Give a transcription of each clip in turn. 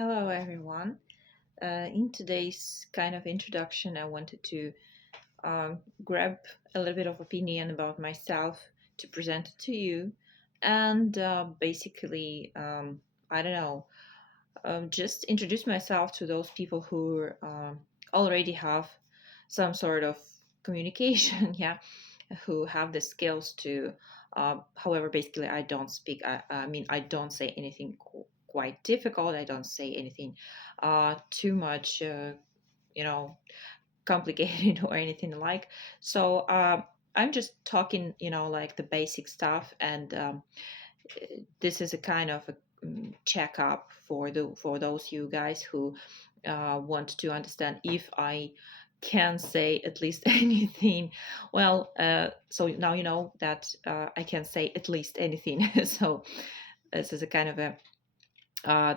Hello, everyone. In today's kind of introduction, I wanted to grab a little bit of opinion about myself to present it to you. And basically, I don't know, just introduce myself to those people who already have some sort of communication, yeah, who have the skills to. However, basically, I don't speak. I mean, I don't say anything quite difficult. I don't say anything too much, you know, complicated or anything like. So I'm just talking, like the basic stuff, and this is a kind of a checkup for those you guys who want to understand if I can say at least anything. Well, so now you know that I can say at least anything. So this is a kind of a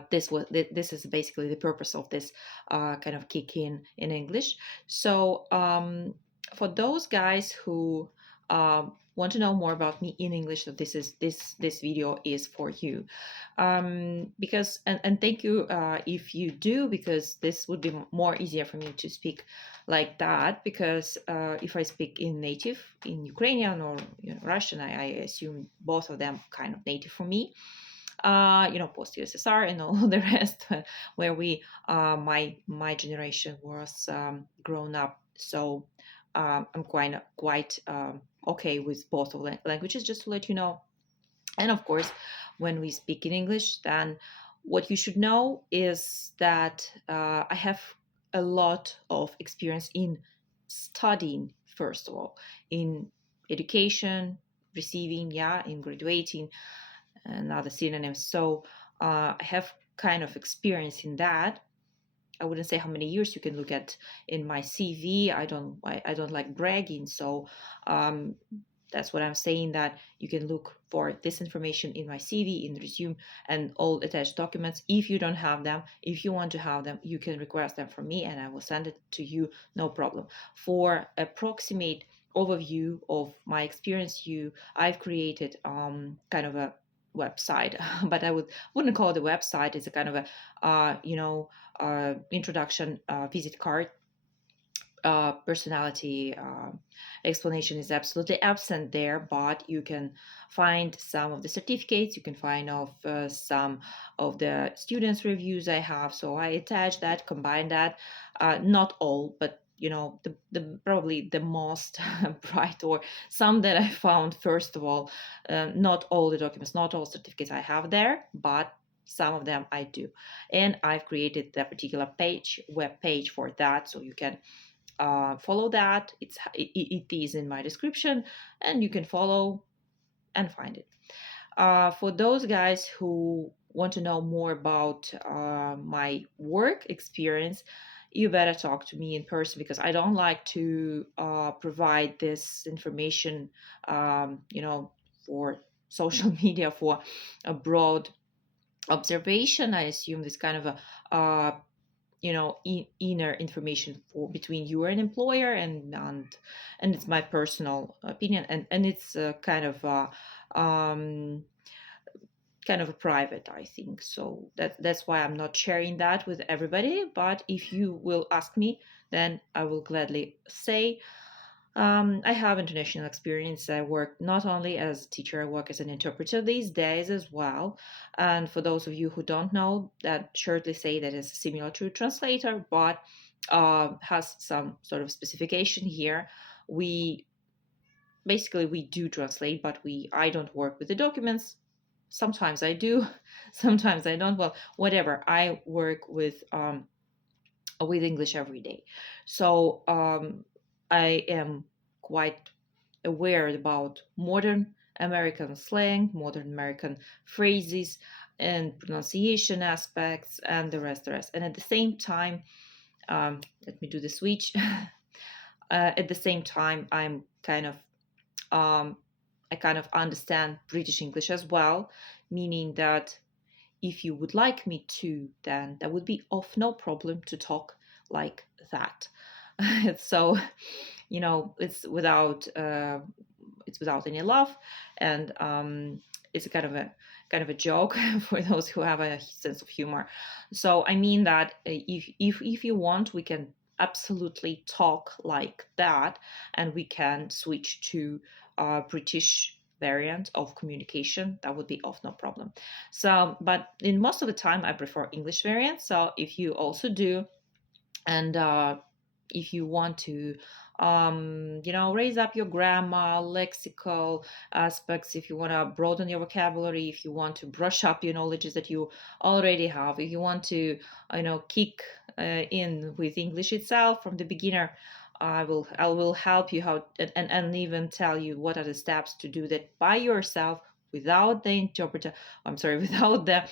this is basically the purpose of this kind of kick in English. So for those guys who want to know more about me in English, so this video is for you, because and thank you if you do, because this would be more easier for me to speak like that, because if I speak in native in Ukrainian or Russian, I assume both of them kind of native for me, post USSR and all the rest, where we, my generation was grown up. So I'm quite okay with both of languages, just to let you know. And of course, when we speak in English, then what you should know is that I have a lot of experience in studying, first of all, in education, receiving, yeah, in graduating, and other synonyms. So I have kind of experience in that. I wouldn't say how many years. You can look at in my CV. I don't like bragging, so um, that's what I'm saying. That you can look for this information in my CV, in the resume, and all attached documents. If you don't have them, if you want to have them, you can request them from me, and I will send it to you, no problem. For approximate overview of my experience, I've created kind of a website, but wouldn't call it a website. It's a kind of a introduction visit card. Personality explanation is absolutely absent there, but you can find some of the certificates. You can find of some of the students reviews I have, so I attach that, combine that. Not all, but the probably the most bright, or some that I found. First of all, not all the documents, not all certificates I have there, but some of them I do. And I've created that particular web page for that, so you can follow that. It is in my description, and you can follow and find it. For those guys who want to know more about my work experience, you better talk to me in person, because I don't like to provide this information, for social media, for a broad observation. I assume this kind of a inner information for between you and employer, and it's my personal opinion, and it's um kind of a private, I think. So that's why I'm not sharing that with everybody. But if you will ask me, then I will gladly say. I have international experience. I work not only as a teacher, I work as an interpreter these days as well. And for those of you who don't know, that shortly say that is similar to a translator, but has some sort of specification here. We we do translate, but I don't work with the documents. Sometimes I do, sometimes I don't. Well, whatever. I work with English every day. So I am quite aware about modern American slang, modern American phrases, and pronunciation aspects, and the rest. And at the same time, let me do the switch. At the same time, um, I kind of understand British English as well, meaning that if you would like me to, then that would be of no problem to talk like that. So, it's without any love, and it's a kind of a kind of a joke for those who have a sense of humor. So I mean that if you want, we can absolutely talk like that, and we can switch to British variant of communication. That would be off, no problem. So, but in most of the time, I prefer English variant. So if you also do, and if you want to raise up your grammar, lexical aspects, if you want to broaden your vocabulary, if you want to brush up your knowledges that you already have, if you want to kick in with English itself from the beginner, I will help you how, and even tell you what are the steps to do that by yourself without the interpreter. I'm sorry, without the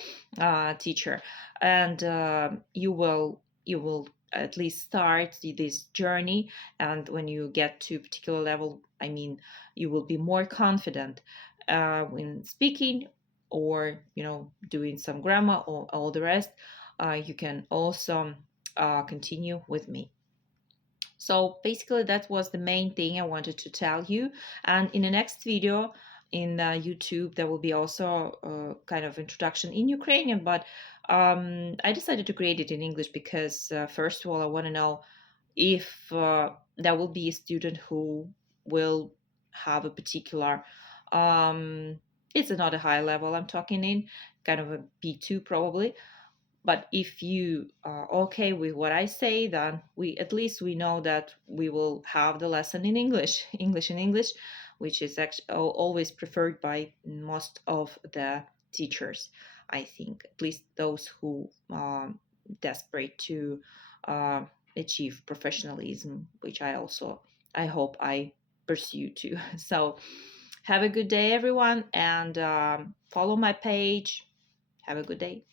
teacher. And you will at least start this journey, and when you get to a particular level, I mean, you will be more confident in speaking, or doing some grammar or all the rest. You can also continue with me. So basically, that was the main thing I wanted to tell you. And in the next video in YouTube, there will be also a kind of introduction in Ukrainian, but I decided to create it in English because, first of all, I want to know if there will be a student who will have a particular, um, it's not a high level I'm talking in, kind of a B2 probably, but if you are okay with what I say, then we at least we know that we will have the lesson in English, English in English, which is actually always preferred by most of the teachers. I think at least those who desperate to uh, achieve professionalism, which I hope I pursue too. So have a good day, everyone, and follow my page. Have a good day.